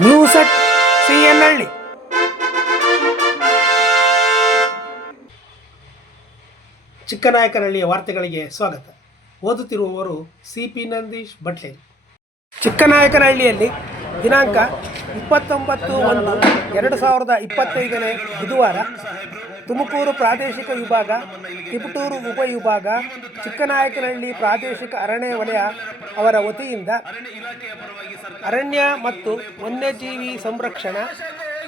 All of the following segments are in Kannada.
ನ್ಯೂಸ್ ಸಿ ಎನ್ ಹಳ್ಳಿ ಚಿಕ್ಕನಾಯಕನಹಳ್ಳಿಯ ವಾರ್ತೆಗಳಿಗೆ ಸ್ವಾಗತ. ಓದುತ್ತಿರುವವರು ಸಿ ಪಿ ನಂದೀಶ್ ಬಟ್ಲೆ ಚಿಕ್ಕನಾಯಕನಹಳ್ಳಿಯಲ್ಲಿ ದಿನಾಂಕ ಇಪ್ಪತ್ತೊಂಬತ್ತು ಒಂದು ಎರಡು ಸಾವಿರದ ಇಪ್ಪತ್ತೈದನೇ ಬುಧವಾರ ತುಮಕೂರು ಪ್ರಾದೇಶಿಕ ವಿಭಾಗ, ತಿಪಟೂರು ಉಪವಿಭಾಗ ಚಿಕ್ಕನಾಯಕನಹಳ್ಳಿ ಪ್ರಾದೇಶಿಕ ಅರಣ್ಯ ವಲಯ ಅವರ ವತಿಯಿಂದ ಅರಣ್ಯ ಮತ್ತು ವನ್ಯಜೀವಿ ಸಂರಕ್ಷಣಾ,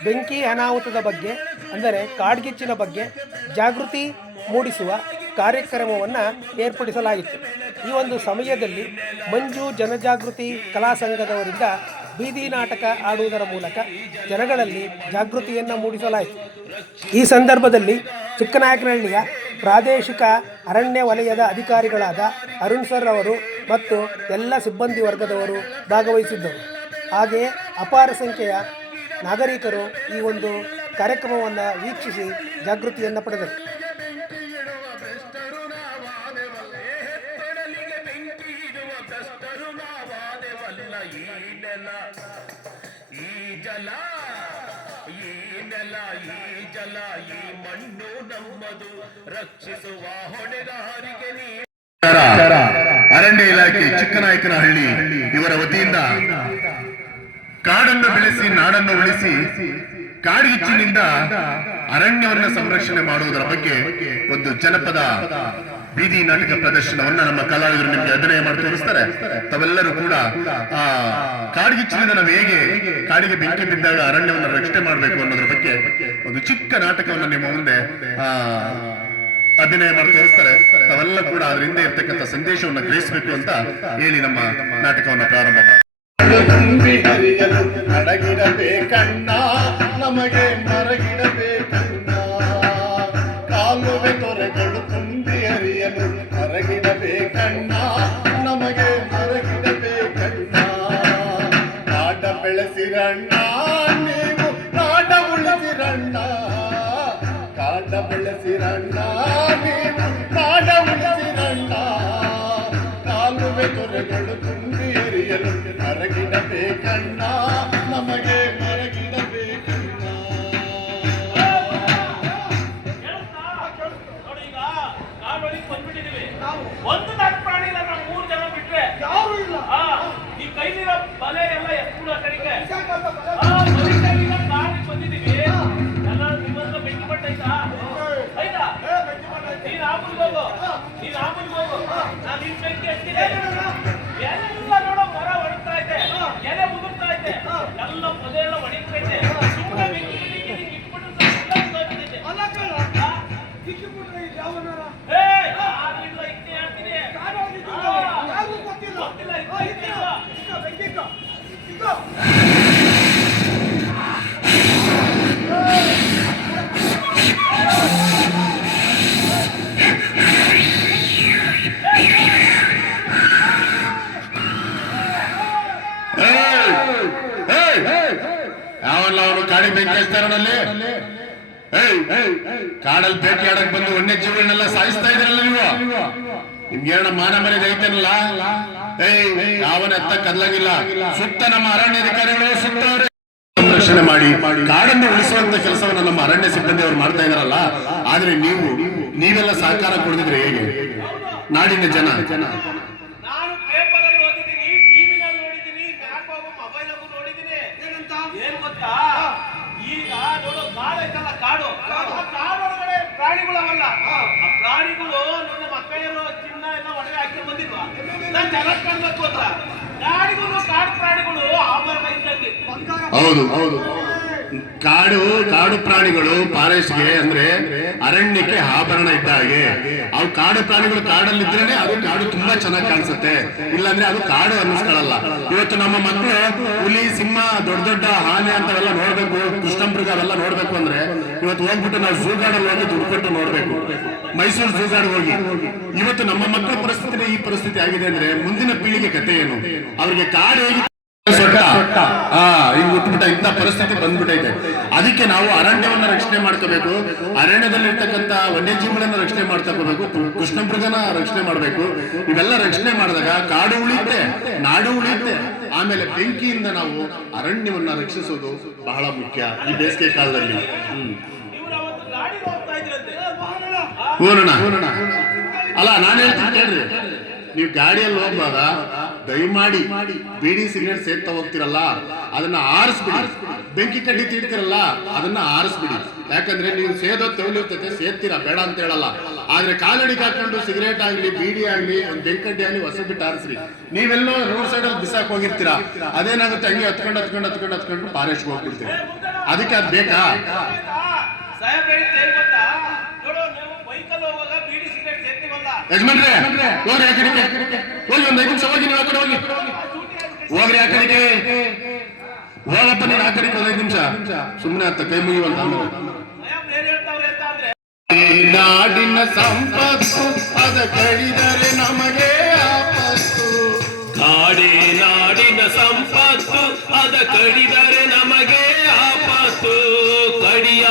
ಬೆಂಕಿ ಅನಾಹುತದ ಬಗ್ಗೆ, ಅಂದರೆ ಕಾಡ್ಗಿಚ್ಚಿನ ಬಗ್ಗೆ ಜಾಗೃತಿ ಮೂಡಿಸುವ ಕಾರ್ಯಕ್ರಮವನ್ನು ಏರ್ಪಡಿಸಲಾಗಿತ್ತು ಈ ಒಂದು ಸಮಯದಲ್ಲಿ ಮಂಜು ಜನಜಾಗೃತಿ ಕಲಾ ಸಂಘದವರಿಂದ ಬೀದಿ ನಾಟಕ ಆಡುವುದರ ಮೂಲಕ ಜನಗಳಲ್ಲಿ ಜಾಗೃತಿಯನ್ನು ಮೂಡಿಸಲಾಯಿತು. ಈ ಸಂದರ್ಭದಲ್ಲಿ ಚಿಕ್ಕನಾಯಕನಹಳ್ಳಿಯ ಪ್ರಾದೇಶಿಕ ಅರಣ್ಯ ವಲಯದ ಅಧಿಕಾರಿಗಳಾದ ಅರುಣ್ ಸರ್ ಅವರು ಮತ್ತು ಎಲ್ಲ ಸಿಬ್ಬಂದಿ ವರ್ಗದವರು ಭಾಗವಹಿಸಿದ್ದರು. ಹಾಗೆಯೇ ಅಪಾರ ಸಂಖ್ಯೆಯ ನಾಗರಿಕರು ಈ ಒಂದು ಕಾರ್ಯಕ್ರಮವನ್ನು ವೀಕ್ಷಿಸಿ ಜಾಗೃತಿಯನ್ನು ಪಡೆದರು. ರಕ್ಷಿಸುವ ಅರಣ್ಯ ಇಲಾಖೆ ಚಿಕ್ಕನಾಯಕನಹಳ್ಳಿ ಇವರ ವತಿಯಿಂದ ಕಾಡನ್ನು ಬೆಳೆಸಿ, ನಾಡನ್ನು ಉಳಿಸಿ, ಕಾಡ್ಗಿಚ್ಚಿನಿಂದ ಅರಣ್ಯವನ್ನು ಸಂರಕ್ಷಣೆ ಮಾಡುವುದರ ಬಗ್ಗೆ ಒಂದು ಜನಪದ ಬೀದಿ ನಾಟಕ ಪ್ರದರ್ಶನವನ್ನ ನಮ್ಮ ಕಲಾವಿದರು ನಿಮಗೆ ಅಭಿನಯ ಮಾಡಿ ತೋರಿಸ್ತಾರೆ. ತಾವೆಲ್ಲರೂ ಕೂಡ ಆ ಕಾಡ್ಗಿಚ್ಚಿನಿಂದ ನಾವು ಹೇಗೆ ಕಾಡಿಗೆ ಬೆಂಕಿ ಬಿದ್ದಾಗ ಅರಣ್ಯವನ್ನು ರಕ್ಷಣೆ ಮಾಡಬೇಕು ಅನ್ನೋದ್ರ ಬಗ್ಗೆ ಒಂದು ಚಿಕ್ಕ ನಾಟಕವನ್ನು ನಿಮ್ಮ ಮುಂದೆ, ಆ ಅಭಿನಯ ಮಾಡಿ ತೋರಿಸ್ತಾರೆ. ತಾವೆಲ್ಲ ಕೂಡ ಅದ್ರ ಹಿಂದೆ ಇರ್ತಕ್ಕಂಥ ಸಂದೇಶವನ್ನು ಗ್ರಹಿಸಬೇಕು ಅಂತ ಹೇಳಿ ನಮ್ಮ ನಾಟಕವನ್ನು ಪ್ರಾರಂಭ ಮಾಡಿ ತುಂಬಿ ಹರಿಯಲು ಅಡಗಿರಬೇಕಣ್ಣ ನಮಗೆ ಮರಗಿಡಬೇಕಣ್ಣ ತೊರೆಗಳು ತುಂಬಿ ಎರಿಯಲು ಮರಗಿಡಬೇಕಣ್ಣ ನಮಗೆ ಮರಗಿಡಬೇಕಣ್ಣ ಬಂದ್ಬಿಟ್ಟಿದೀವಿ ಒಂದು ನಾಲ್ಕು ಪ್ರಾಣಿ ನಮ್ಮ ಮೂರು ಜನ ಬಿಟ್ರೆ ಯಾರು ಇಲ್ಲ ಈ ಕೈಲಿರೋ ಬಲೆ ಎಲ್ಲ ಆ ಕಡೆಗೆ ಬಂದಿದೀವಿ ಎಲ್ಲ ನಿಮ್ಮತ್ರ ಬೆಂಕಿ ಪಟ್ಟ ಐತಾ ಆಯ್ತಾ? ನೀನ್ ಆಮೂಲ್ಗೆ ಹೋಗು. ನೀನ್ ಆಮೂಲ್ಗೆ ಹೋಗು. ನಾನು ನಿನ್ ಬೆಂಕಿ ಹಚ್ತೀನಿ ಕಾಡಲ್ಲಿ ಭೇಟಿ ಆಡಕ್ ಬಂದು ವನ್ಯಜೀವಿಗಳನ್ನೆಲ್ಲ ಸಾಯಿಸ್ತಾ ಇದ್ರಲ್ಲ ನೀವು? ನಿಮ್ಗೇನ ಮಾನ ಮರ್ಯಾದೆ ಐತೇನಲ್ಲ? ಏಯ್, ಯಾವನ ಎತ್ತ ಕದ್ಲಾಗಿಲ್ಲ. ಸುತ್ತ ನಮ್ಮ ಅರಣ್ಯ ಅಧಿಕಾರಿಗಳು ಸುತ್ತ ರಕ್ಷಣೆ ಮಾಡಿ, ಕಾಡನ್ನು ಉಳಿಸುವಂತ ಕೆಲಸವನ್ನ ನಮ್ಮ ಅರಣ್ಯ ಸಿಬ್ಬಂದಿ ಅವರು ಮಾಡ್ತಾ ಇದಾರಲ್ಲ ಆದ್ರೆ ನೀವು, ನೀವೆಲ್ಲ ಸಹಕಾರ ಕೊಡದಿದ್ರೆ ಹೇಗೆ? ನಾಡಿನ ಜನ. ನಾನು ಕಾಡೊಳಗಡೆ ಪ್ರಾಣಿಗಳವಲ್ಲ. ಆ ಪ್ರಾಣಿಗಳು ಚಿನ್ನ ಎಲ್ಲ ಒಡವೆ ಹಾಕಿ ನಾನ್ ಕಾಡು ಪ್ರಾಣಿಗಳು ಆಭರಣ ಹೌದು ಹೌದು. ಕಾಡು ಕಾಡು ಪ್ರಾಣಿಗಳು ಫಾರೆಸ್ಟ್ಗೆ ಅಂದ್ರೆ ಅರಣ್ಯಕ್ಕೆ ಆಭರಣ ಇದ್ದ ಹಾಗೆ. ಅವು ಕಾಡು ಪ್ರಾಣಿಗಳು ಕಾಡಲ್ಲಿ ಇದ್ರೇನೆ ಅದು ಕಾಡು ತುಂಬಾ ಚೆನ್ನಾಗಿ ಕಾಣಿಸುತ್ತೆ. ಇಲ್ಲಾಂದ್ರೆ ಅದು ಕಾಡು ಅನ್ನಿಸ್ಕೊಳ್ಳಲ್ಲ. ಇವತ್ತು ನಮ್ಮ ಮಕ್ಕಳು ಹುಲಿ ಸಿಂಹ ದೊಡ್ಡ ದೊಡ್ಡ ಆನೆ ಅಂತವೆಲ್ಲ ನೋಡ್ಬೇಕು ಕೃಷ್ಣಮೃಗ ಅವೆಲ್ಲ ನೋಡ್ಬೇಕು ಅಂದ್ರೆ ಇವತ್ತು ಹೋಗ್ಬಿಟ್ಟು ನಾವು ಝೂಗಾಡಲ್ಲಿ ಹೋಗಿ ದುಡ್ಡು ಕೊಟ್ಟು ನೋಡ್ಬೇಕು. ಮೈಸೂರು ಝೂಗಾಡ್ ಹೋಗಿ. ಇವತ್ತು ನಮ್ಮ ಮಕ್ಕಳ ಪರಿಸ್ಥಿತಿ ಈ ಪರಿಸ್ಥಿತಿ ಆಗಿದೆ ಅಂದ್ರೆ ಮುಂದಿನ ಪೀಳಿಗೆ ಕತೆ ಏನು? ಅವ್ರಿಗೆ ಕಾಡು ಹೇಗೆ ಹುಟ್ಟುಬಿಟ್ಟ ಇಂಥ ಪರಿಸ್ಥಿತಿ ಬಂದ್ಬಿಟ್ಟೈತೆ ಅದಕ್ಕೆ ನಾವು ಅರಣ್ಯವನ್ನ ರಕ್ಷಣೆ ಮಾಡ್ಕೋಬೇಕು. ಅರಣ್ಯದಲ್ಲಿರ್ತಕ್ಕಂಥ ವನ್ಯಜೀವಿಗಳನ್ನ ರಕ್ಷಣೆ ಮಾಡ್ತಕೋಬೇಕು ಕೃಷ್ಣ ಮೃಗನ ರಕ್ಷಣೆ ಮಾಡಬೇಕು. ಇವೆಲ್ಲ ರಕ್ಷಣೆ ಮಾಡಿದಾಗ ಕಾಡು ಉಳಿಯುತ್ತೆ, ನಾಡು ಉಳಿಯುತ್ತೆ. ಆಮೇಲೆ ಬೆಂಕಿಯಿಂದ ನಾವು ಅರಣ್ಯವನ್ನ ರಕ್ಷಿಸೋದು ಬಹಳ ಮುಖ್ಯ ಈ ಬೇಸಿಗೆ ಕಾಲದಲ್ಲಿ. ಹ್ಮ್. ಅಲ್ಲ, ನಾನು ಹೇಳ್ತೀನಿ ಕೇಳ್ರಿ. ನೀವು ಗಾಡಿಯಲ್ಲಿ ಹೋಗುವಾಗ ದಯಮಾಡಿ ಬೀಡಿ ಸಿಗರೇಟ್ ಸೇರ್ತಾ ಹೋಗ್ತಿರಲ್ಲ, ಅದನ್ನ ಆರಿಸ್ಬಿಡಿ. ಬೆಂಕಿ ಕಡ್ಡಿ ತಿಡ್ತಿರಲ್ಲ, ಅದನ್ನ ಆರಿಸ್ಬಿಡಿ. ಯಾಕಂದ್ರೆ ನೀವು ಸೇದೋ ತೆವಲಿರ್ತೈತೆ ಸೇರ್ತೀರಾ ಬೇಡ ಅಂತ ಹೇಳಲ್ಲ. ಆದ್ರೆ ಕಾಲಡಿ ಹಾಕೊಂಡು ಸಿಗರೇಟ್ ಆಗ್ಲಿ, ಬೀಡಿ ಆಗ್ಲಿ ಒಂದು ಬೆಂಕಡ್ಡಿ ಆಗ್ಲಿ ಹೊಸ ಬಿಟ್ಟು ಆರಿಸ್ರಿ. ನೀವೆಲ್ಲೋ ರೋಡ್ ಸೈಡ್ ಅಲ್ಲಿ ಬಿಸಾಕ್ ಹೋಗಿರ್ತೀರಾ. ಅದೇನಾಗುತ್ತೆ, ಹಂಗೆ ಹತ್ಕೊಂಡು ಹತ್ಕೊಂಡು ಹತ್ಕೊಂಡು ಹತ್ಕೊಂಡು ಪಾರೇಶ್ ಹೋಗ್ಬಿಡ್ತೀರಿ. ಅದಕ್ಕೆ ಅದ್ ಬೇಕಾ? ಯಜಮಾನ್ರೆ, ಹೋಗ್ರಿ ಆ ಕಡೆಗೆ. ಹೋಗಿ ಒಂದ್ ನಿಮಿಷ ಹೋಗಿ, ನೀವು ಆ ಹೋಗಿ. ಹೋಗ್ರಿ ಆ ಕಡೆಗೆ. ಹೋಗಪ್ಪ, ನೀನು ಆ ಕಡೆಗೆ ಒಂದ್ ನಿಮಿಷ. ಸುಮ್ಮನೆ ಆತ, ಕೈ ಮುಗಿಯುವಂತ ನಾಡಿನ ಸಂಪತ್ತು, ಅದ ಕಡಿದರೆ ನಮಗೆ ಆಪತ್ತು. ಕಾಡಿ ನಾಡಿನ ಸಂಪತ್ತು, ಅದ ಕಡಿದರೆ ನಮಗೆ ಆಪತ್ತು. ಕಡಿಯ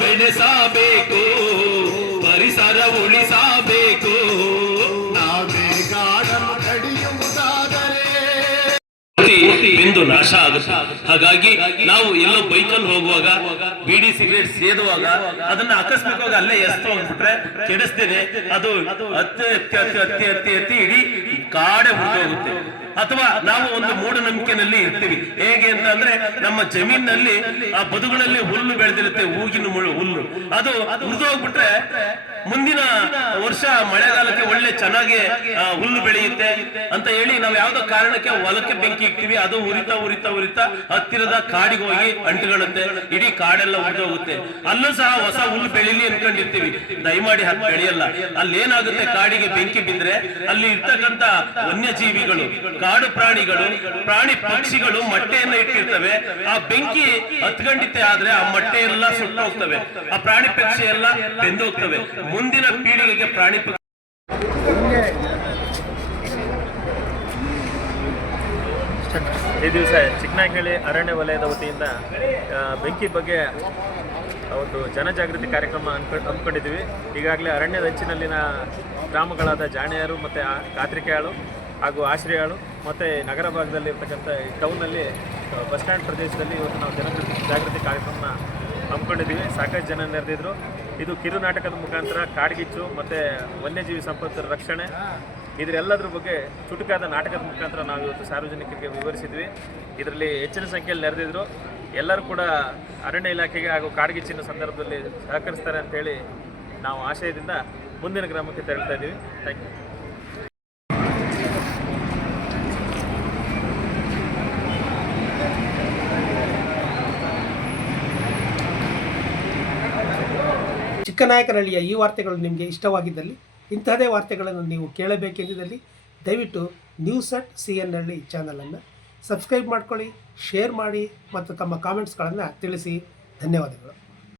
ಬೆಳೆಸಬೇಕು ಪರಿಸರ ಉಳಿಸಬೇಕು. ನಾಶ ಆಗುತ್ತೆ. ಹಾಗಾಗಿ ನಾವು ಎಲ್ಲೋ ಬೈಕಲ್ಲಿ ಹೋಗುವಾಗ, ಬಿಡಿ ಸಿಗರೇಟ್ ಸೇದುವಾಗ, ಅದನ್ನ ಆಕಸ್ಮಿಕವಾಗಿ ಅಲ್ಲೇ ಎಸ್ತು ಹೋಗ್ಬಿಟ್ರೆ ಕೆಡಿಸ್ತೇನೆ ಅದು ಅತ್ತಿ ಅತ್ತಿ ಅತ್ತಿ ಅತ್ತಿ ಅತ್ತಿ ಅತ್ತಿ ಇಡೀ ಕಾಡೆ ಹೋಗುತ್ತೆ ಅಥವಾ ನಾವು ಒಂದು ಮೂಢನಂಬಿಕೆನಲ್ಲಿ ಇರ್ತೀವಿ. ಹೇಗೆ ಅಂತ ಅಂದ್ರೆ ನಮ್ಮ ಜಮೀನಿನಲ್ಲಿ ಆ ಬದುಗಳಲ್ಲಿ ಹುಲ್ಲು ಬೆಳೆದಿರುತ್ತೆ, ಹೂಗಿನ ಹುಲ್ಲು. ಅದು ಮುರಿದೋಗ್ಬಿಟ್ರೆ ಮುಂದಿನ ವರ್ಷ ಮಳೆಗಾಲಕ್ಕೆ ಒಳ್ಳೆ ಚೆನ್ನಾಗಿ ಹುಲ್ಲು ಬೆಳೆಯುತ್ತೆ ಅಂತ ಹೇಳಿ ನಾವು ಯಾವ್ದೋ ಕಾರಣಕ್ಕೆ ಹೊಲಕ್ಕೆ ಬೆಂಕಿ ಇಕ್ತೀವಿ, ಅದು ಉರಿತಾ ಉರಿತಾ ಉರಿತಾ, ಹತ್ತಿರದ ಕಾಡಿಗೆ ಹೋಗಿ ಅಂಟುಕೊಳ್ಳುತ್ತೆ, ಇಡೀ ಕಾಡೆಲ್ಲ ಉರಿದೋಗುತ್ತೆ ಅಲ್ಲೂ ಸಹ ಹೊಸ ಹುಲ್ಲು ಬೆಳಿಲಿ ಅನ್ಕೊಂಡಿರ್ತೀವಿ. ದಯಮಾಡಿ ಹತ್ತು ಬೆಳೆಯಲ್ಲ. ಅಲ್ಲಿ ಏನಾಗುತ್ತೆ ಕಾಡಿಗೆ ಬೆಂಕಿ ಬಿದ್ರೆ, ಅಲ್ಲಿ ಇರ್ತಕ್ಕಂತ ವನ್ಯಜೀವಿಗಳು, ಕಾಡು ಪ್ರಾಣಿಗಳು, ಪ್ರಾಣಿ ಪಕ್ಷಿಗಳು ಮೊಟ್ಟೆಯನ್ನ ಇಟ್ಟಿರ್ತವೆ. ಆ ಬೆಂಕಿ ಹತ್ಕೊಂಡಿತ್ತೆ ಆದ್ರೆ ಆ ಮೊಟ್ಟೆ ಎಲ್ಲ ಸುಟ್ಟು ಹೋಗ್ತವೆ ಆ ಪ್ರಾಣಿ ಪಕ್ಷಿ ಎಲ್ಲ ಬೆಂದು ಹೋಗ್ತವೆ ಮುಂದಿನ ಪೀಳಿಗೆಗೆ ಪ್ರಾಣಿ ಈ ದಿವಸ ಚಿಕ್ಕನಾಯಕನಹಳ್ಳಿ ಅರಣ್ಯ ವಲಯದ ವತಿಯಿಂದ ಬೆಂಕಿ ಬಗ್ಗೆ ಒಂದು ಜನಜಾಗೃತಿ ಕಾರ್ಯಕ್ರಮ ಅನ್ಕೊಂಡು ಅಂದ್ಕೊಂಡಿದ್ದೀವಿ ಈಗಾಗಲೇ ಅರಣ್ಯದ ಅಂಚಿನಲ್ಲಿನ ಗ್ರಾಮಗಳಾದ ಜಾಣೆಯರು ಮತ್ತು ಕಾತ್ರಿಕೆಯಾಳು ಹಾಗೂ ಆಶ್ರಯಾಳು ಮತ್ತು ನಗರ ಭಾಗದಲ್ಲಿ ಇರ್ತಕ್ಕಂಥ ಟೌನಲ್ಲಿ ಬಸ್ ಸ್ಟ್ಯಾಂಡ್ ಪ್ರದೇಶದಲ್ಲಿ ಇವತ್ತು ನಾವು ಜನಜಾಗೃತಿ ಜಾಗೃತಿ ಕಾರ್ಯಕ್ರಮನ ಹಮ್ಮಿಕೊಂಡಿದ್ದೀವಿ. ಸಾಕಷ್ಟು ಜನ ನೆರೆದಿದ್ರು. ಇದು ಕಿರು ನಾಟಕದ ಮುಖಾಂತರ ಕಾಡ್ಗಿಚ್ಚು ಮತ್ತು ವನ್ಯಜೀವಿ ಸಂಪತ್ತರ ರಕ್ಷಣೆ. ಇದರೆಲ್ಲದರ ಬಗ್ಗೆ ಚುಟುಕಾದ ನಾಟಕದ ಮುಖಾಂತರ ನಾವು ಇವತ್ತು ಸಾರ್ವಜನಿಕರಿಗೆ ವಿವರಿಸಿದ್ವಿ. ಇದರಲ್ಲಿ ಹೆಚ್ಚಿನ ಸಂಖ್ಯೆಯಲ್ಲಿ ನೆರೆದಿದ್ರು. ಎಲ್ಲರೂ ಕೂಡ ಅರಣ್ಯ ಇಲಾಖೆಗೆ ಹಾಗೂ ಕಾಡ್ಗಿಚ್ಚಿನ ಸಂದರ್ಭದಲ್ಲಿ ಸಹಕರಿಸ್ತಾರೆ ಅಂತೇಳಿ ನಾವು ಆಶಯದಿಂದ ಮುಂದಿನ ಗ್ರಾಮಕ್ಕೆ ತೆರಳ್ತಾ ಇದ್ದೀವಿ. ಥ್ಯಾಂಕ್ ಯು ಚಿಕ್ಕನಾಯಕನಹಳ್ಳಿಯ ಈ ವಾರ್ತೆಗಳು ನಿಮಗೆ ಇಷ್ಟವಾಗಿದ್ದಲ್ಲಿ, ಇಂತಹದೇ ವಾರ್ತೆಗಳನ್ನು ನೀವು ಕೇಳಬೇಕೆಂದಿದ್ದಲ್ಲಿ, ದಯವಿಟ್ಟು ನ್ಯೂಸ್ ಅಟ್ ಸಿ ಎನ್ ಹಳ್ಳಿ ಚಾನಲನ್ನು ಸಬ್ಸ್ಕ್ರೈಬ್ ಮಾಡ್ಕೊಳ್ಳಿ ಶೇರ್ ಮಾಡಿ ಮತ್ತು ತಮ್ಮ ಕಾಮೆಂಟ್ಸ್ಗಳನ್ನು ತಿಳಿಸಿ. ಧನ್ಯವಾದಗಳು.